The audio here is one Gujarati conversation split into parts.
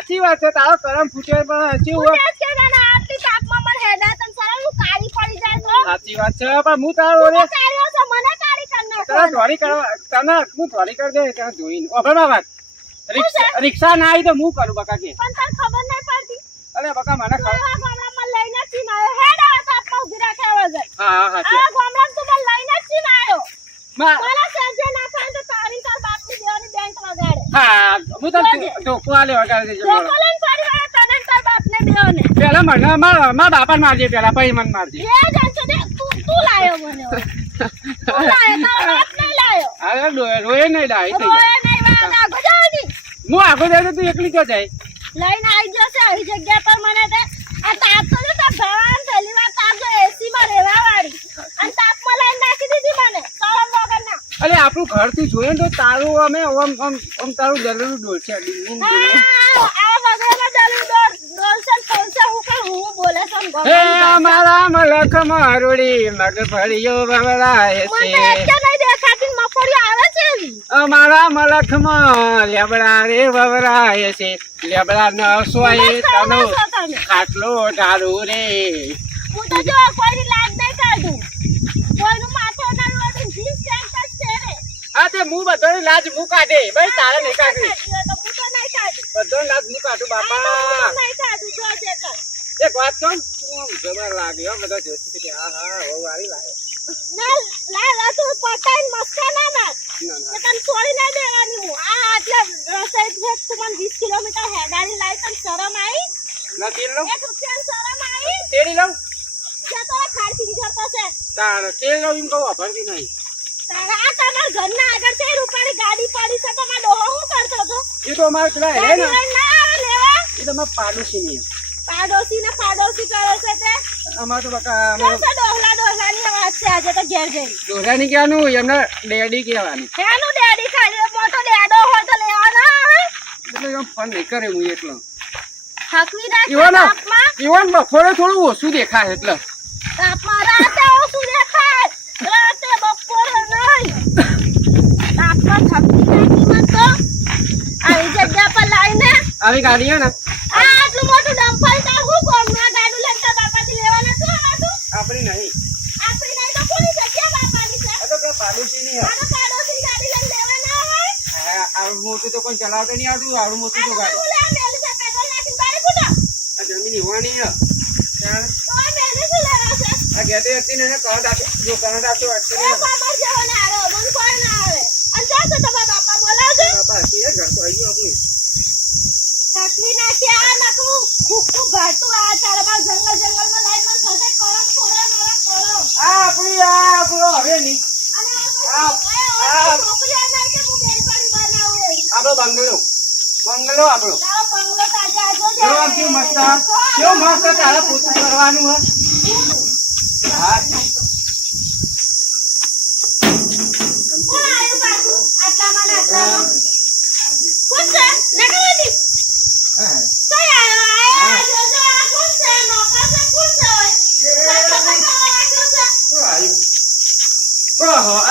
સાચી વાત છે તારો કરમ ફૂટે પણ તો. સાચી વાત છે પણ હું તારો રે તો કરવા તને હું કરી દે ત્યાં જોઈને વાત રિક્ષા ના આવી તો હું કરું બકા કે. પણ તને ખબર નહીં પડતી. અરે બકા મને તું ખબર લઈને જ સીમ આવ્યો. હેડ આવે તાપમાં ઊભી રાખ્યા વગર હા હા આ તું મને લઈને. ના થાય તો તારી તાર બાપની દેવાની બેંક વગાડે. હા હું તને ધોકો આલે વગાડી દેજો ધોકો લઈને ફરી વળે તને તાર બાપને બેઓને. પેલા મને મારા મારા બાપાને મારજે પેલા પછી મને મારજે. બે જણ છે તું તું લાયો મને તું લાયો તારો બાપ નહીં લાયો. અરે રો- રોયે નહીં લાય રોય નહીં વાળા આગળ જાઓ હું આગળ જાય તું એકલી ક્યાં જાય? લઈને આવી જશે આવી જગ્યા પર મને તે આ તાપ તો તાર ભગવાન પહેલી વાર તાપ જો એસી માં રહેવા વાળી અને તાપમાં લઈને નાખી દીધી મને સરમ વગર ના અરે આપણું ઘરથી જોઈએ તો તારું અમે આમ આમ આમ તારું જરૂર ડોલશે ફોલશે હું કઈ હું બોલે છે અમારા મલખમાં લેબડા રે વવરાય છે લેબડા ન સોય તનો ખાટલો ઢાળું રે હું તો જો કોઈની લાજ નહીં કાઢું કોઈનું માથું ના લોટું જીન્સ પેન્ટ જ છે રે તે હું બધાની લાજ હું કાઢે. ભાઈ તારે નહીં કાઢવી. કાઢી હોય તો હું તો નહીં કાઢું. બધાની લાજ હું કાઢું તો બાપા. તો એક વાત કહું આમ જબર લાગે હો બધા જોશી કે હા હા હો વારી લાગે તો તું છે તું આઈ તેડી લઉં. તો છે તેલ લઉં એમ કહું વાપરતી નહીં. તારા ઘરના આગળ છે રૂપાળી ગાડી પડી છે તમારો ડોહો શું કરતો એ તો અમારે પેલા હે ગાડી ને ના આવે લેવા એ તો અમારે પાડોશી પાડોશી ને પાડોશી કરે છે તે. અમારે તો બકા અમે કેમ ડોહલા ડોહલાની વાત છે આજે તો ઘેર જઈ કહેવાનું એમને ડેડી કહેવાની. એનું ડેડી ખાલી મોટો ડેડો હોય તો લેવાનો આવે એટલે એમ ફોન નહીં કરે હું એટલો. તાપમાં. ઈવન થોડું ઓછું દેખાય એટલે. તાપમાં રાતે ઓછું દેખાય રાતે બપોરે નહીં તાપમાં થકવી નાખી મત તો આવી જગ્યા પર લાવીને આવી ગાડી હે ને? આ આટલું મોટું ડમ્પર તાર હું કોમના ગાડું લઈને બાપાથી લેવાના છો આટલું આપણી નહીં. આપણી નહીં તો કોની જગ્યા બાપાની છે? તો પેલા પાડોશી આ તો પાડોશી ગાડી લઈને લેવાના હોય. હા આવડું મોટું તો કોઈ ચલાવતો નહીં આવતું આવડું મોટું તો આ ગાડી. હું લેવા મેલી છે પેટ્રોલ નાખીને બારી ફૂટો. આ જમીન ઈવાની હે ત્યાં તો મેલી શું લેવા છે? આ ગેતે હતી ને કરંટ આપી જો કરંટ આપ્યો અટકે એ નહીં બાબા જેવો ના આવે મને કોઈ ના આવે અને ચાલ તો તમારા બાપા બોલાવજો બાપા હસી હે, ઘર તો આવી ગયું આપણું. ઠકવી નાખી આ નાખું ખૂબ ખૂબ ઘાટું આ તારા બાપ જંગલ જંગલમાં લાઈન મને થશે કરમ ખોરે મારા કરમ આ આપણી આ આપણો હવે નહીં અને આ- આ આ- છોકરી આ નહીં કે હું બેનપણી આપણો બંગલો. બંગલો આપણો. બંગલો છે. કેવો કેવું મસ્ત? કેવું મસ્ત તારા પોતું કરવાનું હા.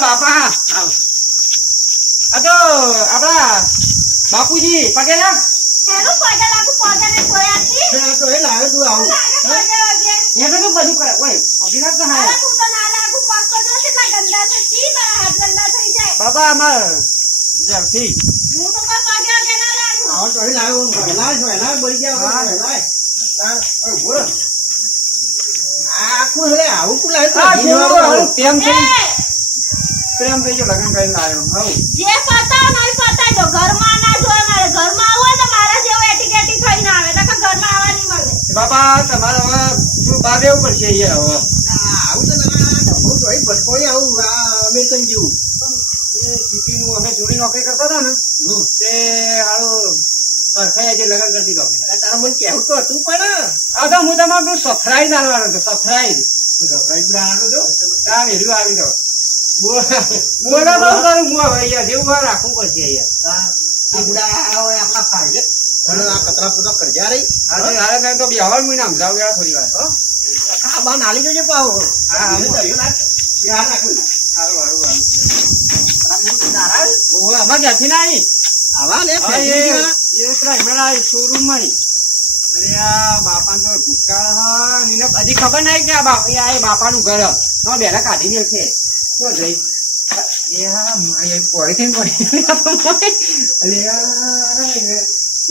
બાપા. આવ. આ તો આપણા બાપુજી પગે લાગ હેરું પગે લાગુ, પગે નહીં ખોયાથી? તો એ લાવે તું આવું લાગે પગે વાગે. એને તો બધું કરે ઓય પગે લાગ તો અરે હા હું તો ના લાગુ, પગ તો જો કેટલા ગંદા છે. છી, મારા હાથ ગંદા થઈ જાય. બાબા અમાર જલ્દી હું તો કોઈ પગે વાગે ના લાગુ. આવો તો લાવ્યો, વહેલા જ વહેલા જ બળી ગયા હા. તાર, ઓય, બોલ આ આખું હેલે આવું કું ઘીવાળું જેવું થઈ એ, પ્રેમ થઈ ગયો લગન કરીને આવ્યો હવ જે પતાવ ને એ પતાજો. ઘરમાં ના જોય મારે. ઘરમાં આવો હોય તો મારા જેવો એટી-કેટી થઈને આવે. નકર ઘરમાં આવવાની મળે. બાપા તમારે હવે શું બા દેવું પડશે યાર હવે આવું તો તમે આ ઢબુ તો આવું, અમે અમેરિકન જેવું. એ અમે જોડી નોકરી કરતા હતા ને. તે હારું હરખાઈ આજે લગન કરતી હતો અરે તારા મને કેવું તો હતું પણ આ તો હું તમારું સફરાઈ લાવવાનો હતો સફરાઈ સફરાઈ બનાવવાનું તો. કામ વેર્યું આવી તો બોલ- બહુ કરું હું અહીંયા જેવું હોય રાખવું પડશે અહીંયા તાર- આ બુડા આ હોય આપણા. અને આ કરજા રહી. હારે મેં તો સમજાવું થોડી વાર હો આ બા નાલી જોજે પાવ. હા, હા. ધર્યો નાખ. હારું તારા. ઓહો આમાં ક્યાંથી ના આવી આવા લે, હા, એ પેલા હમણાં આ શોરૂમમાં અરે આ બાપા તો ભૂતકાળ હા, ને એને બધી ખબર નહીં કે આ બાપ આ એ બાપાનું ઘર નો બેલા કાઢી છે શું જઈ અરે હા મારી આ પોળી થઈને પડી આ તો મોય. અરે આ એ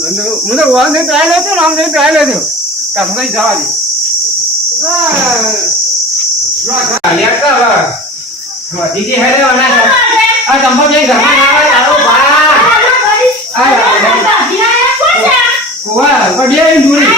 મને તો- મને તો વાંધો ટ્રાય લેતો ને આમ ટ્રાય લેતો કાઢવાઈ જવા દે આ, લો, યાર તો હવે. વધી ગઈ હેડે હવે ના આ ચંપા જઈ ઘરમાં ના આવે તારો બા ઓવા કડિયા દૂરી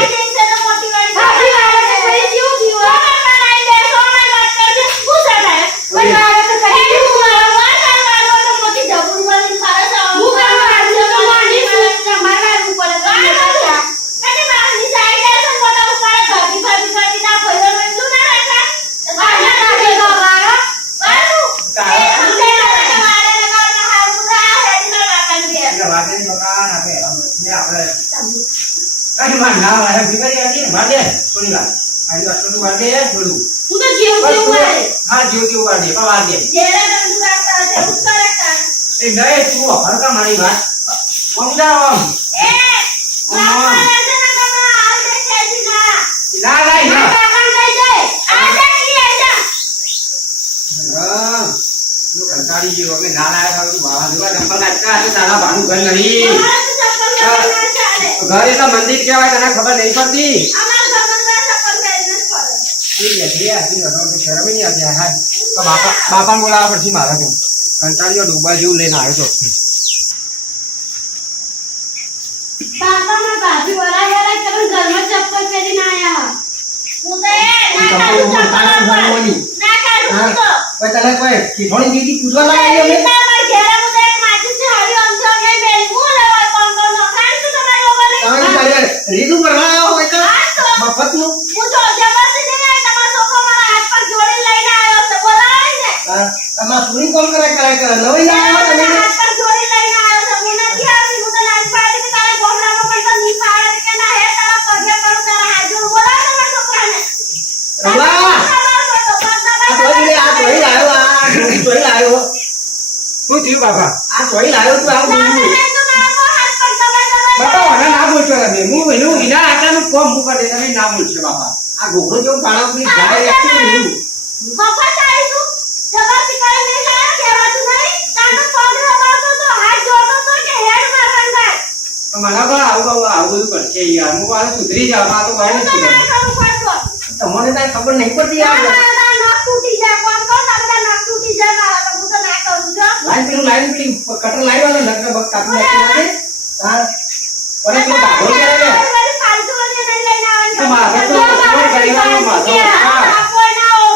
એટલે વાટેની મકાન આપે ને આપણે કઈ માં ના આવે ભીખરી આજી વાડે થોડી વાર. આની વાત તો વાડે થોડું. હું તો જીવ જીવ મારે હા જીવ જીવ વાડે પણ વાડે જેરા રંગ રાખતા છે ઉત્તરાખંડ એ ગયે તું હરકા મારી વાત. સમજાવ એ લાવવા છે ને ના. કંટાળી ગયો. હવે ના લાયા તારું બહાર જોવા ચંપલ હશે તારા ભાનું ઘર નહીં. ના ઘર એટલે મંદિર કહેવાય તને ખબર નહીં પડતી? બાપા બાપાને બોલાવવા પડશે મારા તો કંટાળીઓ ડૂબા જેવું લઈને આવ્યો તો. તને કોઈ વરાય વરાય પૂછવા ચપ્પલ પહેરીને આયા હું તો એ ના ચપ્પલ કાઢું ઉપર તારા ચપ્પલ ભરવાની. ના કાઢું હું તો કોઈ તને કોઈ શીખવાડી દીધી પૂછવા ના આવી અમે? તમારા ઘેરે હું તો એક માચીસની હળી અમથો લઈ બેસી. હું લેવા કોણ કોણ નો ખાય શું તમારી લોકોને? તમે તારે રીતું કરવા આવ્યો હોય તો હા તો. મફતનું. હું તો જબરદસ્તી નહીં. તમારો છોકરો મારા હાથ પર જોડી લઈને આવ્યો છે. બોલાવે ને? હા, તમારે સુરી કોલ કરે કરે કરે નવી ના આવ્યો તમે હાથ પર જોડી લઈને આવ્યો છે. હું નથી આવી. હું તો લાઈન પાડી કે તારે ગોમડામાં પણ તો ની પાડે કે ના હે તારા પગે પડું તારા હાથ જોડ બોલાવે તમારા છોકરાને. તમારો આ સોઈ લે, આ સોઈ લાવ્યો, આ સોઈ લાવ્યો. થયું બાપા આ સોઈ લાવ્યો તું આવું બાપા મને ના બોલશો તમે હું એનું આટાનું કોમ તમે ના બોલશો બાપા. આ ઘોઘરો જેવું પાડો પેલી ગાય એકલી નહીં. મફત આવીશું જબરદસ્તી કરી નહીં લાયા કહેવાતું નહીં. તાનો પગ રમાડતો તો હાથ જોડતો તો કે હેડ મારવાનું થાય તો મને પણ આવું આવું આવું બધું કરશે યાર. હું પાછું સુધરી જાવ આ તો ભાઈ નથી તમને કાંઈ ખબર નહીં પડતી ના આ ના ના નખ તૂટી જાય કોણ કોણ ના બધા તૂટી જાય મારા તો હું તો ના કરું જો. લાઈન પેલું લાઈન પેલી કટર લાવ્યો ને લગ્ન બગ કાપી નાખી નાખે. અને કાઢો. તો હા. કોઈ ના ને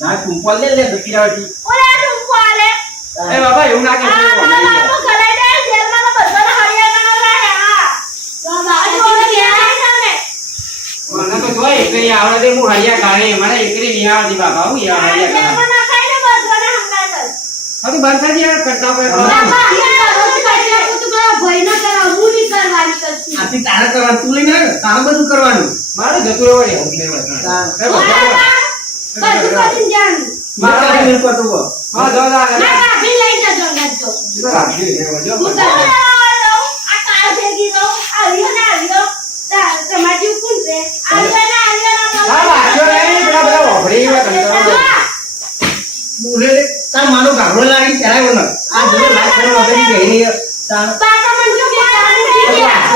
હા. લે લે બકીરાવટી. ઓલા. એ એવું ના છે ને. મને એકરી આવડે તે હું હરિયા કાઢે મને એકરી નહીં આવડતી બાપા હું યાર હરિયા કાઢે. હા તો બંધ થઈ કરતા હોય કરો, ભય ના કરાવ, હું નહીં કરવાની કશું. આથી તારે કરવાનું તું લઈને આવ્યો, તારે બધું કરવાનું મારે જતું રહેવું પડે એવું નહીં હા. એ બાપા. બરાબર. બધું કરીને જાણું. મારા મિલ કરતો હો. હા જો ના, કાઢીને લઈ જજો અંગાત તો. તો રાખી લેવો જો હું આ કાળ ભેગી રહું, આવ્યો ને આવ્યો. તા- કોણ છે? આવ્યો ને આવ્યો ને હા નહીં પેલા બધા કરો. હા. બોલે તાર મારો ગાભડો લાગી ચલાવ્યો ને આ જો લાઈટ કરવા વગરની ગઈ તાર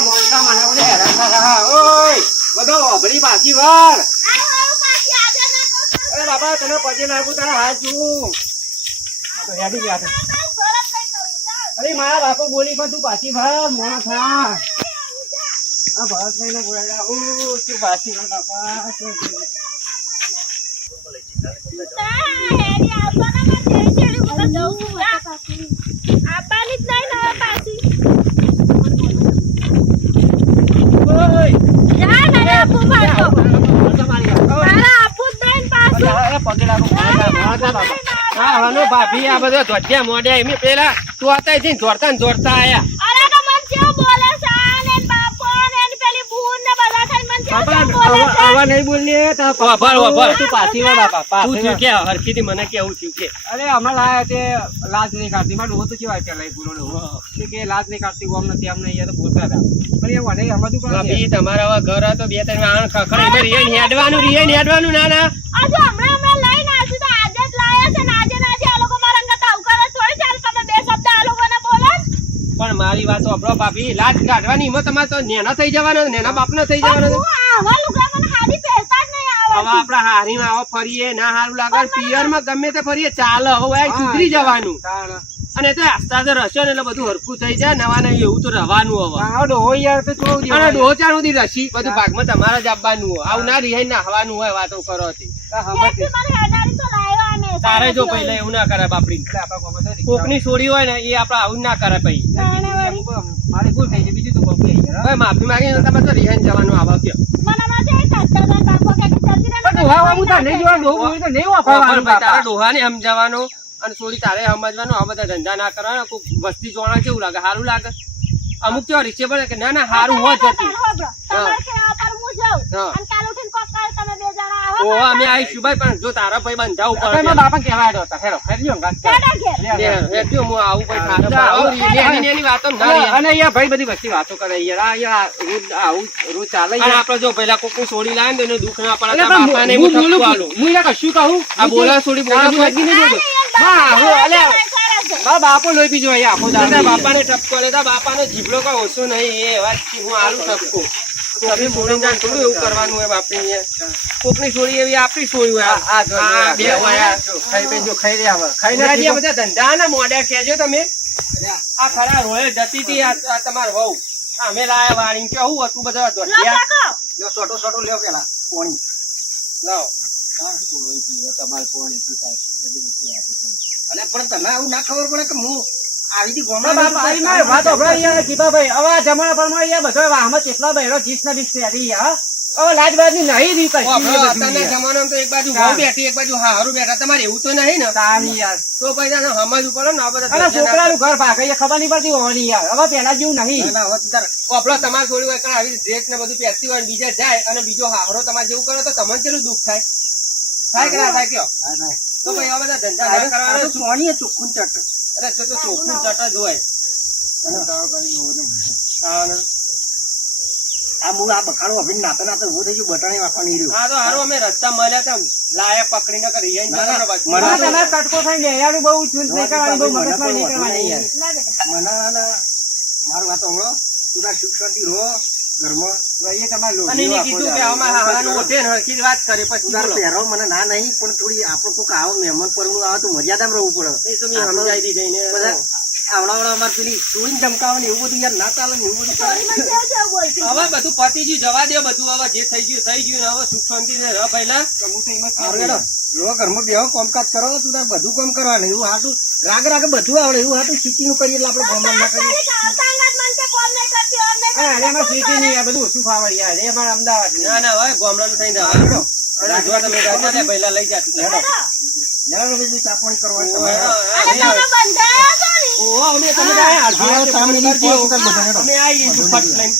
હેડી બાપા મોનતા મને બોલે હેરાન થા ઓય બધો ઓભરી પાછી વાર એ બાપા તને પછી લાગુ તારા હાથ આ તો હેડી ગયા. અરે મારા બાપુ બોલી પણ તું પાછી ભર મોણા થા આ ભરતભાઈ ને બોલાયા ઓ તું પાછી વાર બાપા થયું? હેરી આવવાના માં જેડી જેડી હું તો જઉં છું, જા. આવવાની જ નહીં ને હવે પાછી. ઓય! જા, નહીં આપું પાછો. તમારી વાત. ઓય! મારે આપવું જ નહીં પાછું. અરે, અરે, પગે લાગુ. મોણા થા બાપા. હા હલો ભાભી આ બધો ધોતિયા મોઢે એમ પેલા તું આતા જઈને દોડતા ને આયા. અરે તો મને કેવું બોલે છે? ને બાપો ને પેલી બૂન ને બધા થઈને મને કેવું કેવું બોલે આવા નહીં બોલની તો. તું પાછી બાપા હરખીથી મને કેવું થયું કે? અરે હમણાં લાયા તે લાજ નહીં કાઢતી. મારે ડોહો તો કેવાય પેલા એ પૂરો ડોહો? કે લાજ નહીં કાઢતી ઓમ નથી આમ નહીં તો બોલતા હતા. પણ એ ભાભી તમારા ઘર હતો બે ત્રણ આણ ખખડ હેડવાનું હેડવાનું ના ના. આજે હમણાં હમણાં લઈને આવ્યું તો આજે જ લાયા છે ને આજે ને આજે આ લોકો મારા અંગત આવું કરે છે. થોડી ચાલ તમે બે શબ્દ આ લોકોને બોલો જ. પણ મારી વાત સાંભળો ભાભી લાજ કાઢવાની હિંમત તમારે તો નેના થઈ જવાનો નેના બાપનો થઈ જવાનો હવે આપડા હારીમાં આવો ફરીએ ના હારું લાગે પિયરમાં ગમે તે ફરીએ ચાલે હવે સુધરી જવાનું. અને તો આસ્તા તો રસ્યો ને એટલે બધું હરખું થઈ જાય નવા નવી એવું તો રવાનું હવે. ડોહો યાર તો અને ડોહો ચાર સુધી રસી બધું ભાગમાં તમારે જ આપવાનું હોય. આવું ના રિહાઈ ના હવાનું હોય વાતો કરો થી તારે જો પહેલા એવું ના કરે બાપડી. કોકની છોડી હોય ને એ આપડે આવું ના કરે પછી મારી ભૂલ થઈ છે બીજું તો માફી માંગી તમે તો રિહાઈ જવાનું આવા કયો ને જોવાનું, સમજાવવાનો અને થોડી તારે સમજવાનું આ બધા ધંધા ના કરવાના કોઈક વસ્તી જોણા કેવું લાગે? સારું લાગે? અમુક તો રિચેબલ કે ના ના સારું હોય જતી. બે જણા આવો ઓ પાછા. અમે આવીશું ભાઈ પણ જો તારા ભાઈ બંધાવ ઉપર બાપાને કહેવા દો. હેરો, હેરજો હેઠ્યો હું આવું ભાઈ તારા ભાઈ. એની- એની વાતો ના અને અહીંયા ભાઈ બધી વસ્તી વાતો કરે યાર આ યાર રોજ આવું રોજ ચાલે અને યાર. આપડે જો પહેલા કોક છોડી લાવે ને એનું દુઃખ ના પડે બાપાને હું હું બોલું હું યાર કશું કહું આ બોલા છોડી બોલા છોડી. ને જોજો હા, હા, હું- અલે, કરે છે. મારા બાપો લોહી પીજો અહીંયા આખો દાદા બાપાને ટપકો લેતા બાપાનો જીભડો કા ઓછો નહીં એ વાત હું આલું ઠપકો કોકની છોડીને જાય થોડું એવું કરવાનું હોય બાપની કોકની છોડી એવી આપણી છોડી હોય. આ- આ જો, જો, આ આ બે બે હોય. આ. જો, ખાઈ પીને ખાઈ રહ્યા હવે. ખાઈને ના, જે ઠીકો. બધા ધંધા ના મોઢે કહેજો તમે. આ. ખરા રોયલ જતી હતી આ આ તમાર વહુ. અમે લાયા વાળી કેવું હતું બધા ધોતિયા. લ્યો, સોટો સોટો લ્યો પેલા પોણી. લાવો અલે પણ તને આવું ના ખબર પડે કે હું આવી હતી ના, બાપા, અહીં વાત સાંભળો યાર, કીપાભાઈ. હવે આ જમાના પ્રમાણે યાર બધો વાહમાં કેટલો બહેરો જીસ ના બીસ પહેરી યાર. હવે લાજબાજની નહીં રહી કશી આપણો એ બધું અત્યારના જમાનામાં તો એક બાજુ હા. બેઠી એક બાજુ હારું બેઠા. તમારે એવું તો નહીં ને? તાણી યાર. તો પછી તને સમજવું પડે ને આ બધા અને ધંધા ના છોકરાનું ઘર ભાગે ખબર નહીં પડતી હોવાની યાર. હવે પેલા જેવું નહીં. ના, ના, હવે તું તાર કોપડો તમારે થોડી વાર આવી ડ્રેસ ને બધું પહેરતી હોય બીજા જાય અને બીજો હારો તમારે જેવું કરો તો તમને કેટલું દુઃખ થાય? થાય કે ના થાય કયો? તો ભાઈ આ બધા ધંધા કરવાના ચોખ્ખું ચટ. અરે તો તો ચોખ્ખું ચટ જ આ હું. આ બખાડો અભિન નાતા નાતા ઊભો થઈ ગયો બટાણી વાપવાની રહ્યું. હા તો હારો અમે રસ્તા મળ્યા તા લાયા પકડીને કરી. મને તમારે કટકો થઈને બેહાડું બહુ ચૂંટ નહીં કરવાની બહુ નહીં. મને મારું વાત સાંભળો. તું તાર સુખ શાંતિ રહો. ઘરમાં? ભાઈ, એ તમારે અને એને કીધું કે આમાં હારાનું ઓઢે ને હરખી વાત કરે પછી તાર પહેરો મને ના નહીં પણ થોડી આપણો કોક આવો મહેમાન પરનું આવે તો મર્યાદામાં રહેવું પડે. એ તો મેં સમજાઈ દીધી ને. અમારે પેલી ધમકાવે એવું બધું યાર ના ચાલે ને એવું બધું હવે બધું પતી ગયું જવા દે બધું હવે જે થઈ ગયું થઈ ગયું હવે સુખ શાંતિ ને રહ પહેલા હું તો એમ ઘરમાં બેહો કામકાજ કરો તું તાર બધું કામ કરવાનું એવું હાટું રાગ રાગ બધું આવડે એવું હાટું સિટી નું કરીએ એટલે આપણે ગામમાં ના કરીએ તારી કાંગાત મને કે કોમ નહીં એમાં સિટી નહીં, આ બધું ઓછું ફાવડ યાર. એ અમારે અમદાવાદ ના ના હવે ગામડાનું થઈને જવાનું. અને તમે જાતા ને પહેલા લઈ જાતી હેડો. લેવાનું બીજું ચાપણી કરવાની તમારે. હા, તમે બંધાયા છો ને? ઓહો, અમે તમે આયા અડધી હેડો. અમે આવીએ ફટ લઈને